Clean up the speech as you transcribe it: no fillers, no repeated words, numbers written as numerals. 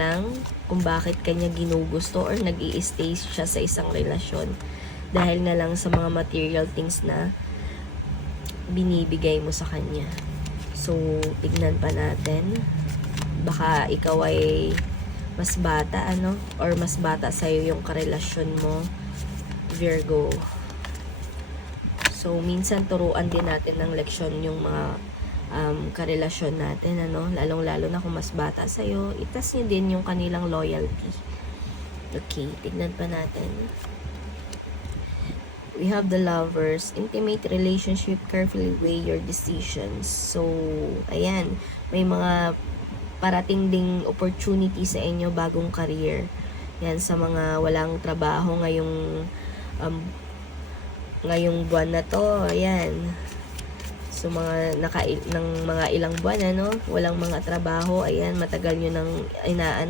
lang kung bakit kanya ginugusto or nag-i-stay siya sa isang relasyon. Dahil na lang sa mga material things na binibigay mo sa kanya. So, tignan pa natin. Baka ikaw ay mas bata, or mas bata sa'yo yung karelasyon mo, Virgo. So, minsan turuan din natin ng leksyon yung mga karelasyon natin, lalong-lalo na kung mas bata sa'yo, itas nyo din yung kanilang loyalty. Okay, tignan pa natin. We have the Lovers, intimate relationship, carefully weigh your decisions. So, ayan, may mga parating ding opportunity sa inyo, bagong career. Yan, sa mga walang trabaho ngayong buwan na to, ayan. So, mga ilang buwan, walang mga trabaho, ayan, matagal nyo nang inaantay.